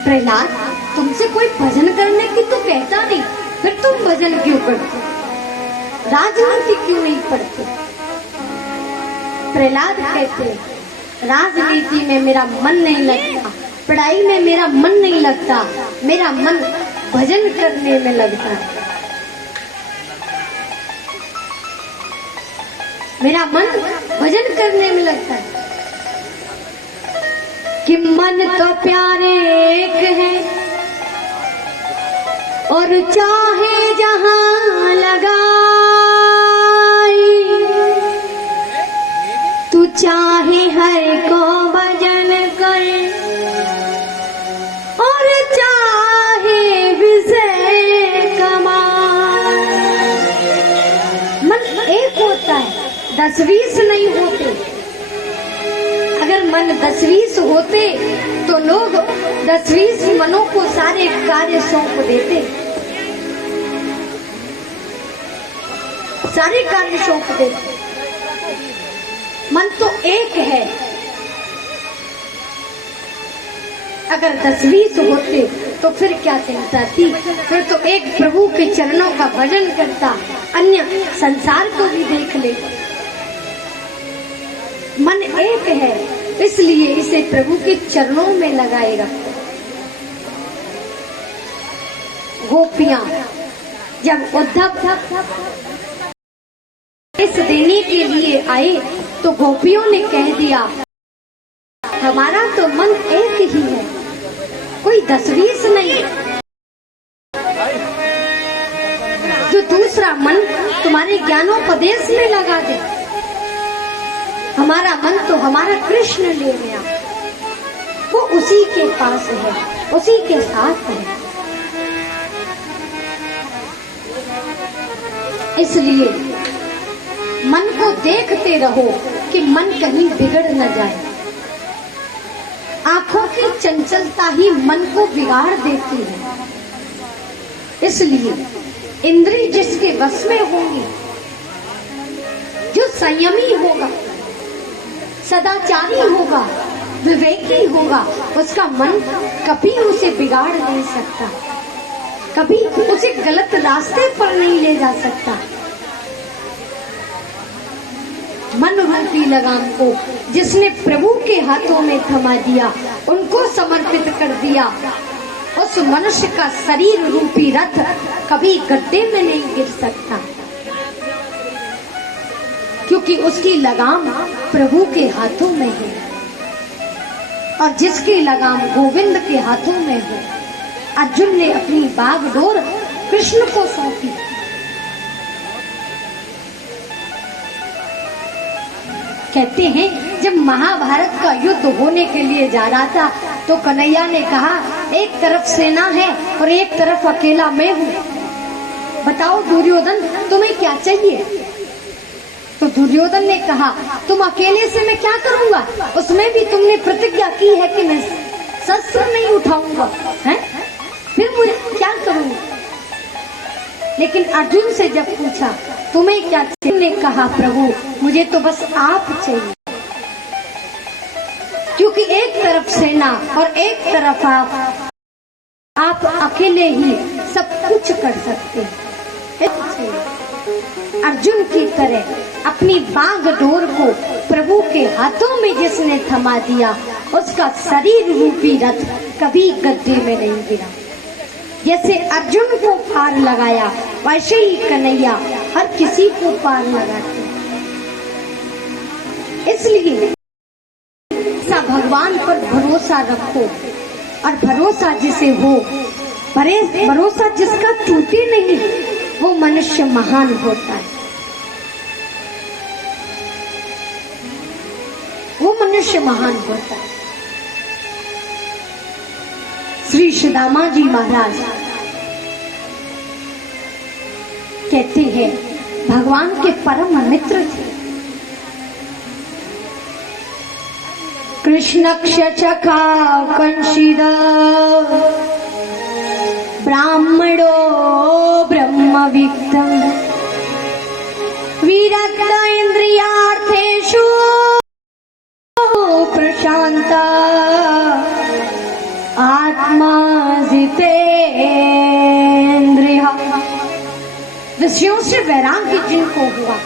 प्रहलाद, तुमसे कोई भजन करने की तो कहता नहीं, फिर तुम भजन क्यों करते? राजनीति क्यों नहीं पढ़ते? प्रहलाद कहते, राजनीति में मेरा मन नहीं लगता, पढ़ाई में मेरा मन नहीं लगता, मेरा मन भजन करने में लगता है। मेरा मन भजन करने में लगता है कि मन तो प्यारे एक है और चाहे जहां लगाई, तू चाहे हर को भजन करे और चाहे विजय कमाए। मन एक होता है, 10-20 नहीं होते। अगर मन 10-20 होते तो लोग 10-20 मनों को सारे कार्य सौंप देते, सारे कार्य सौंप देते। मन तो एक है। अगर 10-20 होते तो फिर क्या चिंता थी? फिर तो एक प्रभु के चरणों का भजन करता, अन्य संसार को भी देख ले। मन एक है, इसलिए इसे प्रभु के चरणों में लगाए रखो। गोपियां जब उद्धव इस देने के लिए आए तो गोपियों ने कह दिया, हमारा तो मन एक ही है, कोई 10-20 नहीं। जो दूसरा मन तुम्हारे ज्ञानोपदेश में लगा दे। हमारा मन तो हमारा कृष्ण ले गया, वो उसी के पास है, उसी के साथ है। इसलिए मन को देखते रहो कि मन कहीं बिगड़ न जाए। आंखों की चंचलता ही मन को बिगाड़ देती है। इसलिए इंद्रिय जिसके वश में होंगी, जो संयमी होगा, सदाचारी होगा, विवेकी होगा, उसका मन कभी उसे बिगाड़ नहीं सकता, कभी उसे गलत रास्ते पर नहीं ले जा सकता। मन रूपी लगाम को जिसने प्रभु के हाथों में थमा दिया, उनको समर्पित कर दिया, उस मनुष्य का शरीर रूपी रथ कभी गड्ढे में नहीं गिर सकता, क्योंकि उसकी लगाम प्रभु के हाथों में है। और जिसकी लगाम गोविंद के हाथों में है, अर्जुन ने अपनी बागडोर कृष्ण को सौंपी। कहते हैं जब महाभारत का युद्ध होने के लिए जा रहा था तो कन्हैया ने कहा, एक तरफ सेना है और एक तरफ अकेला मैं हूँ, बताओ दुर्योधन तुम्हें क्या चाहिए? तो दुर्योधन ने कहा, तुम अकेले से मैं क्या करूंगा? उसमें भी तुमने प्रतिज्ञा की है कि मैं शस्त्र नहीं उठाऊंगा, हैं? फिर मुझे क्या करूंगा? लेकिन अर्जुन से जब पूछा तुम्हें क्या चाहिए, ने कहा प्रभु मुझे तो बस आप चाहिए, क्योंकि एक तरफ सेना और एक तरफ आप अकेले ही सब कुछ कर सकते हैं। अर्जुन की तरह अपनी बागडोर को प्रभु के हाथों में जिसने थमा दिया, उसका शरीर रूपी रथ कभी गड्ढे में नहीं गिरा। जैसे अर्जुन को पार लगाया, वैसे ही कन्हैया हर किसी को पार लगाते। इसलिए भगवान पर भरोसा रखो, और भरोसा जिसे हो, भरोसा जिसका टूटे नहीं, वो मनुष्य महान होता है, वो मनुष्य महान होता है। श्री सुदामा जी महाराज कहते हैं भगवान के परम मित्र थे। कृष्ण क्षचखा कंशिद ब्राह्मणो ब्रह्मविक्तम् विरक्त इंद्रियार्थेषु प्रशांता आत्मा जितेन्द्रिय, विषयों से वैराग्य जिनको हुआ,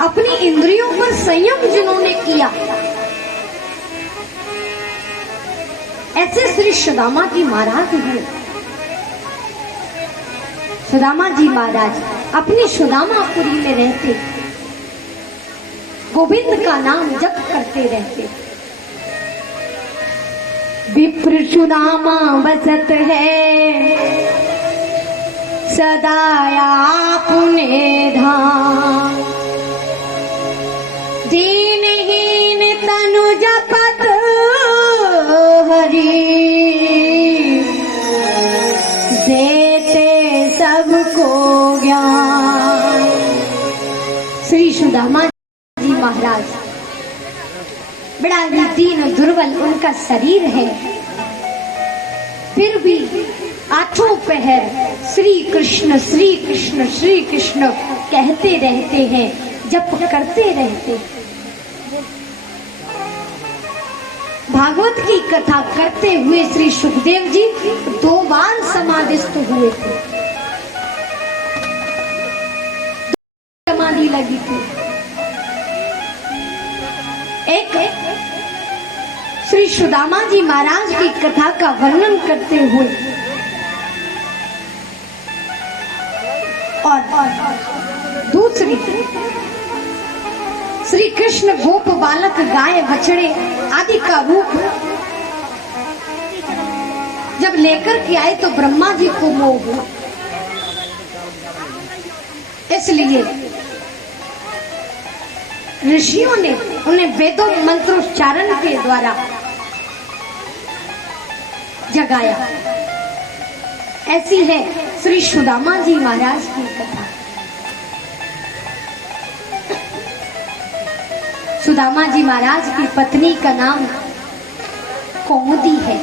अपनी इंद्रियों पर संयम जिन्होंने किया, ऐसे श्री सुदामा जी महाराज हैं। सुदामा जी महाराज अपनी सुदामापुरी में रहते, गोविंद का नाम जप करते रहते। विप्र सुदामा बसत है सदा आपने धाम, दीनहीन तनु जपत हरि, देते सबको ज्ञान। श्री सुदामा जी महाराज बड़ा ही दीन दुर्बल उनका शरीर है, फिर भी आठों पहर श्री कृष्ण श्री कृष्ण श्री कृष्ण कहते रहते हैं, जप करते रहते। भागवत की कथा करते हुए श्री सुखदेव जी 2 बार समाधिस्थ हुए थे, समाधि लगी थी। एक श्री सुदामा जी महाराज की कथा का वर्णन करते हुए और दूसरी श्री कृष्ण गोप बालक गाय बछड़े आदि का रूप जब लेकर के आए तो ब्रह्मा जी को मोह हुआ, इसलिए ऋषियों ने उन्हें वेदों मंत्रोच्चारण के द्वारा जगाया। ऐसी है श्री सुदामा जी महाराज की कथा। सुदामा जी महाराज की पत्नी का नाम कौमुदी है।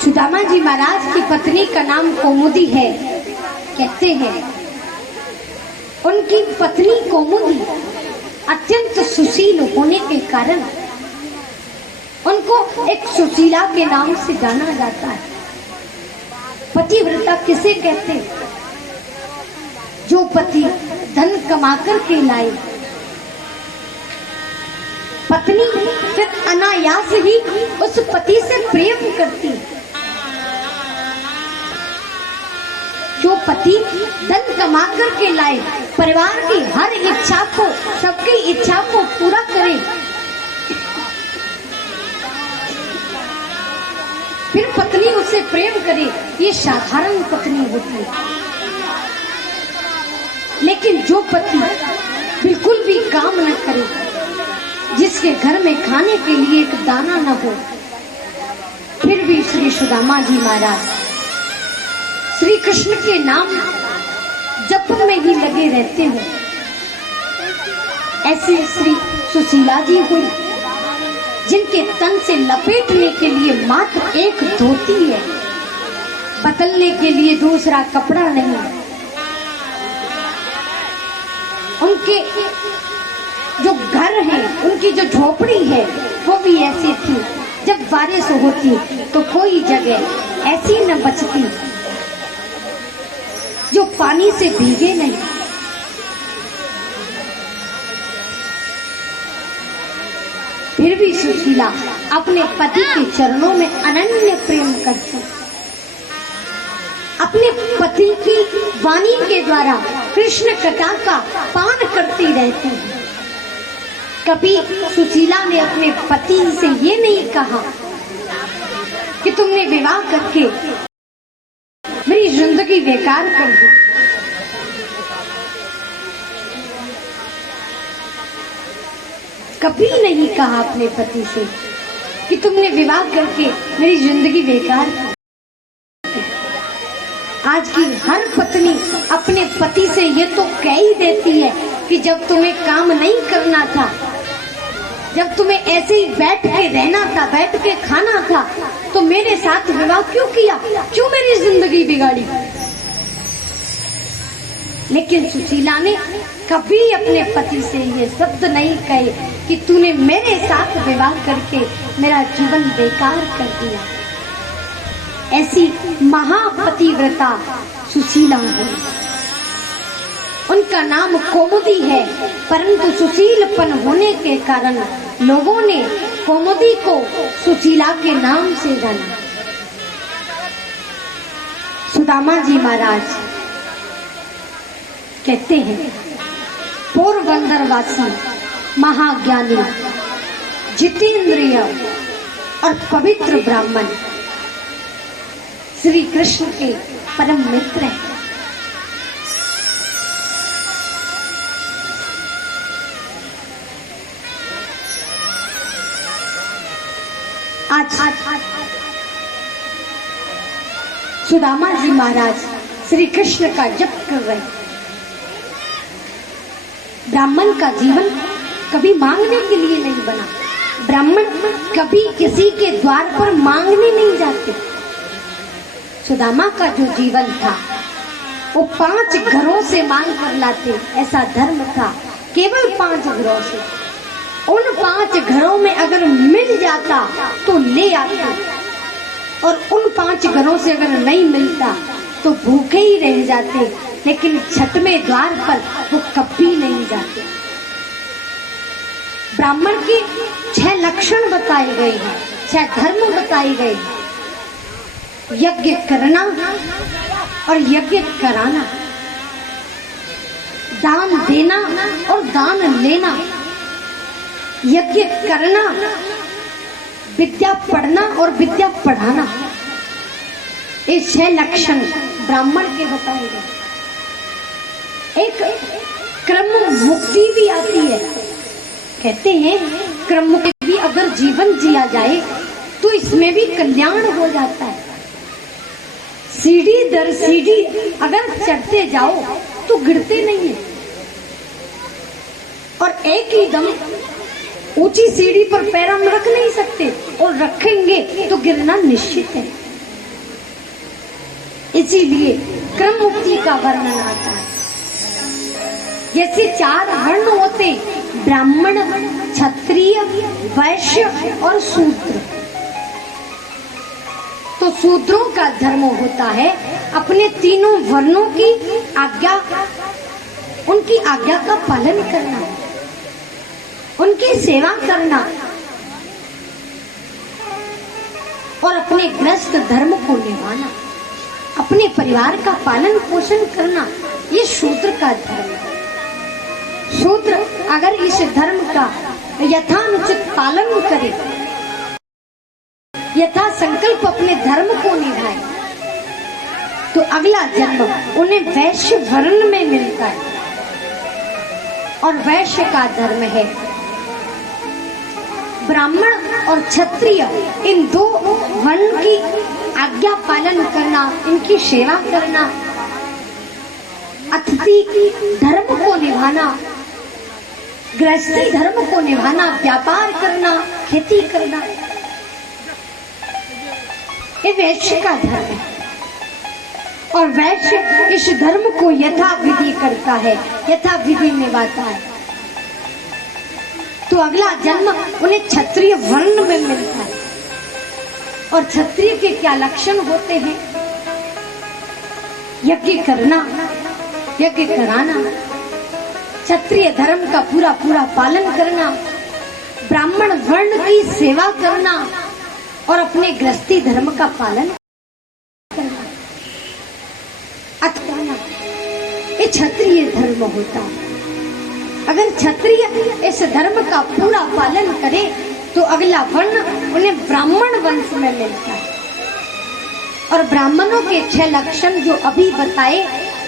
सुदामा जी महाराज की पत्नी का नाम कौमुदी है। कहते हैं उनकी पत्नी कौमुदी अत्यंत सुशील होने के कारण उनको एक सुशीला के नाम से जाना जाता है। पतिव्रता किसे कहते हैं? जो पति धन कमाकर के लाए, पत्नी फिर अनायास ही उस पति से प्रेम करती। जो पति धन कमा कर के लाए, परिवार की हर इच्छा को, सबकी इच्छा को पूरा करे, फिर पत्नी उससे प्रेम करे, ये साधारण पत्नी होती है। लेकिन जो पति बिल्कुल भी काम न करे, जिसके घर में खाने के लिए एक दाना न हो, फिर भी श्री सुदामा जी महाराज श्री कृष्ण के नाम जप में ही लगे रहते हो। ऐसे श्री सुशीला जी हुई जिनके तन से लपेटने के लिए मात्र एक धोती है, बदलने के लिए दूसरा कपड़ा नहीं। उनके जो घर है, उनकी जो झोपड़ी है, वो भी ऐसी थी। जब बारिश होती तो कोई जगह ऐसी न बचती जो पानी से भीगे नहीं। फिर भी सुशीला अपने पति के चरणों में अनन्य प्रेम करती, अपने पति की वाणी के द्वारा कृष्ण कथा का पान करती रहती है। कभी सुशीला ने अपने पति से ये नहीं कहा कि तुमने विवाह करके मेरी जिंदगी बेकार कर दी। कभी नहीं कहा अपने पति से कि तुमने विवाह करके मेरी जिंदगी बेकार कर दी। आज की हर पत्नी अपने पति से ये तो कह ही देती है कि जब तुम्हें काम नहीं करना था जब तुम्हें ऐसे ही बैठ के रहना था, बैठ के खाना था, तो मेरे साथ विवाह क्यों किया, क्यों मेरी जिंदगी बिगाड़ी। लेकिन सुशीला ने कभी अपने पति से ये शब्द नहीं कहे कि तूने मेरे साथ विवाह करके मेरा जीवन बेकार कर दिया। ऐसी महापतिव्रता सुशीला है। उनका नाम कौमुदी है, परंतु सुशीलपन होने के कारण लोगों ने कौमुदी को सुशीला के नाम से जाना। सुदामा जी महाराज कहते हैं, पोरबंदरवासी महाज्ञानी, जितेंद्रिय और पवित्र ब्राह्मण श्री कृष्ण के परम मित्र हैं। आज सुदामा जी महाराज श्री कृष्ण का जप कर रहे हैं। ब्राह्मण का जीवन कभी मांगने के लिए नहीं बना। ब्राह्मण कभी किसी के द्वार पर मांगने नहीं जाते। सुदामा का जो जीवन था वो 5 घरों से मांग कर लाते, ऐसा धर्म था। केवल 5 घरों से, उन 5 घरों में अगर मिल जाता तो ले आते, और उन 5 घरों से अगर नहीं मिलता तो भूखे ही रह जाते। लेकिन छठवें द्वार पर वो कभी नहीं जाते। ब्राह्मण के 6 लक्षण बताए गए हैं, 6 धर्म बताए गए हैं। यज्ञ करना और यज्ञ कराना, दान देना और दान लेना, यज्ञ करना, विद्या पढ़ना और विद्या पढ़ाना, ये 6 लक्षण ब्राह्मण के बताए गए। एक क्रम मुक्ति भी आती है। कहते हैं क्रम मुक्ति भी अगर जीवन जिया जाए तो इसमें भी कल्याण हो जाता है। सीढ़ी दर सीढ़ी अगर चढ़ते जाओ तो गिरते नहीं है, और एक ही दम ऊंची सीढ़ी पर पैर हम रख नहीं सकते, और रखेंगे तो गिरना निश्चित है। इसीलिए क्रम मुक्ति का वर्णन आता है। जैसे 4 वर्ण होते, ब्राह्मण, क्षत्रिय, वैश्य और शूद्र। तो शूद्रों का धर्म होता है अपने तीनों वर्णों की आज्ञा, उनकी आज्ञा का पालन करना, उनकी सेवा करना और अपने गृहस्थ धर्म को निभाना, अपने परिवार का पालन पोषण करना, ये शूद्र का धर्म है। शूद्र अगर इस धर्म का यथानुचित पालन करे, यथा संकल्प अपने धर्म को निभाए, तो अगला जन्म उन्हें वैश्य वर्ण में मिलता है। और वैश्य का धर्म है ब्राह्मण और क्षत्रिय, इन 2 वर्ण की आज्ञा पालन करना, इनकी सेवा करना, अतिथि धर्म को निभाना, गृहस्थी धर्म को निभाना, व्यापार करना, खेती करना, ये वैश्य का धर्म है। और वैश्य इस धर्म को यथा विधि करता है, यथा विधि निभाता है, तो अगला जन्म उन्हें क्षत्रिय वर्ण में मिलता है। और क्षत्रिय के क्या लक्षण होते हैं? यज्ञ करना, यज्ञ कराना, क्षत्रिय धर्म का पूरा पूरा पालन करना, ब्राह्मण वर्ण की सेवा करना और अपने गृहस्थी धर्म का पालन करना, करना, ये क्षत्रिय धर्म होता है। अगर क्षत्रिय इस धर्म का पूरा पालन करे तो अगला वर्ण उन्हें ब्राह्मण वंश में मिलता है। और ब्राह्मणों के 6 लक्षण जो अभी बताए,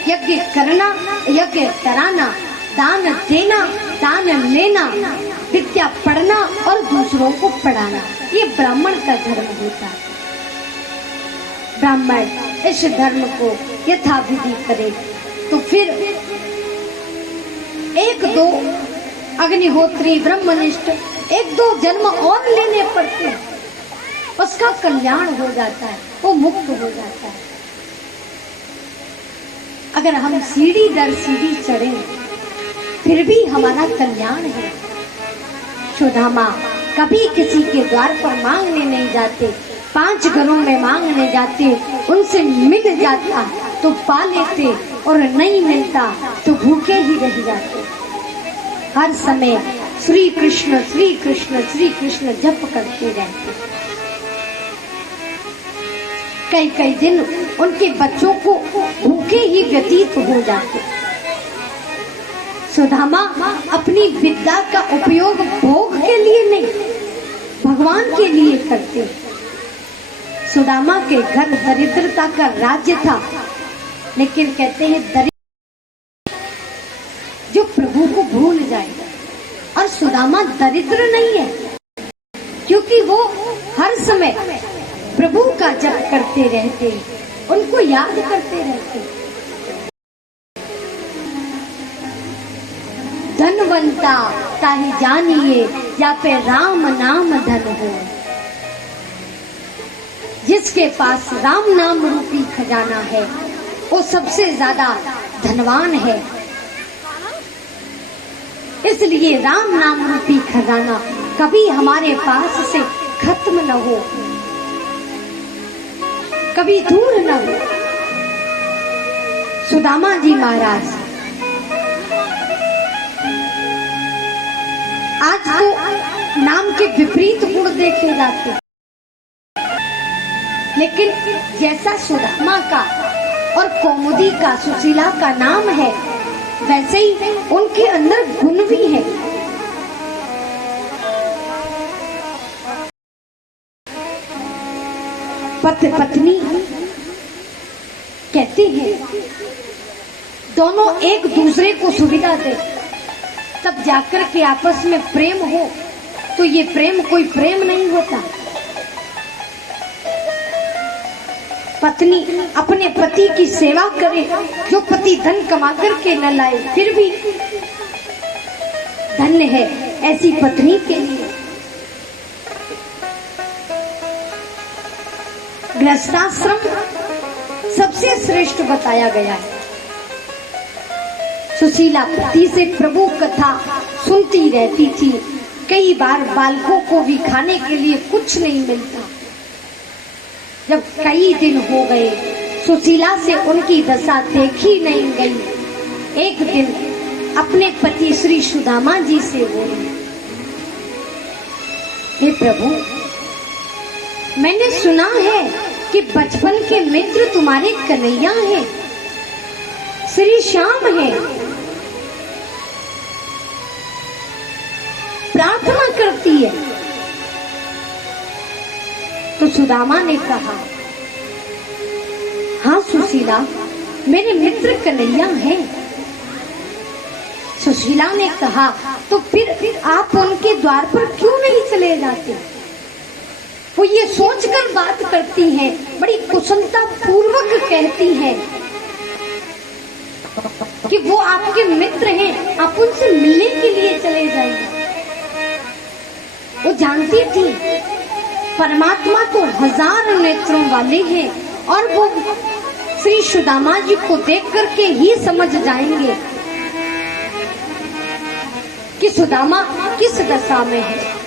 यज्ञ करना, यज्ञ कराना, दान देना, दान लेना, विद्या पढ़ना और दूसरों को पढ़ाना, ये ब्राह्मण का धर्म होता है। ब्राह्मण इस धर्म को यथाविधि करे तो फिर 1-2 अग्निहोत्री, ब्रह्मनिष्ठ एक दो जन्म और लेने पड़ते हैं, उसका कल्याण हो जाता है, वो मुक्त हो जाता है। अगर हम सीढ़ी दर सीढ़ी चढ़े फिर भी हमारा कल्याण है। सुदामा कभी किसी के द्वार पर मांगने नहीं जाते, 5 घरों में मांगने जाते, उनसे मिल जाता तो पा लेते और नहीं मिलता तो भूखे ही रह जाते। हर समय श्री कृष्ण श्री कृष्ण श्री कृष्ण जप करते रहते। कई कई दिन उनके बच्चों को भूखे ही व्यतीत हो जाते। सुदामा अपनी विद्या का उपयोग भोग के लिए नहीं, भगवान के लिए करते। सुदामा के घर दरिद्रता का राज्य था, लेकिन कहते हैं दरिद्र जो प्रभु को भूल जाए। और सुदामा दरिद्र नहीं है, क्योंकि वो हर समय प्रभु का जप करते रहते, उनको याद करते रहते। धनवंता ताहि जानिए या पे राम नाम धन हो। जिसके पास राम नाम रूपी खजाना है वो सबसे ज्यादा धनवान है। इसलिए राम नाम रूपी खजाना कभी हमारे पास से खत्म न हो, कभी दूर न हो। सुदामा जी महाराज आज तो नाम के विपरीत गुण देखे जाते, लेकिन जैसा सुदामा का और कौमुदी का सुशीला का नाम है, वैसे ही उनके अंदर गुण भी है। पति पत्नी कहते हैं दोनों एक दूसरे को सुविधा दे, तब जाकर के आपस में प्रेम हो, तो ये प्रेम कोई प्रेम नहीं होता। पत्नी अपने पति की सेवा करे, जो पति धन कमा करके न लाए फिर भी धन्य है ऐसी पत्नी के लिए। गृहस्थाश्रम सबसे श्रेष्ठ बताया गया है। सुशीला पति से प्रभु कथा सुनती रहती थी। कई बार बालकों को भी खाने के लिए कुछ नहीं मिलता। जब कई दिन हो गए सुशीला से उनकी दशा देखी नहीं गई, एक दिन अपने पति श्री सुदामा जी से बोली, हे प्रभु, मैंने सुना है कि बचपन के मित्र तुम्हारे कन्हैया हैं, श्री श्याम हैं, प्रार्थना करती है। तो सुदामा ने कहा, हाँ सुशीला, मेरे मित्र कन्हैया हैं। सुशीला ने कहा, तो फिर आप उनके द्वार पर क्यों नहीं चले जाते? वो ये सोचकर बात करती हैं, बड़ी कुशलता पूर्वक कहती हैं कि वो आपके मित्र हैं, आप उनसे मिलने के लिए चले जाइए। वो जानती थी परमात्मा तो 1000 नेत्रों वाले हैं और वो श्री सुदामा जी को देख करके ही समझ जाएंगे कि सुदामा किस दशा में है।